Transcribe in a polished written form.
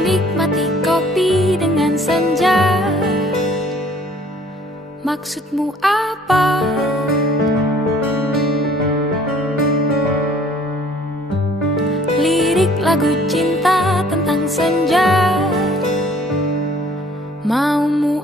Nikmati kopi dengan senja. Maksudmu apa? Lirik lagu cinta tentang senja. Maumu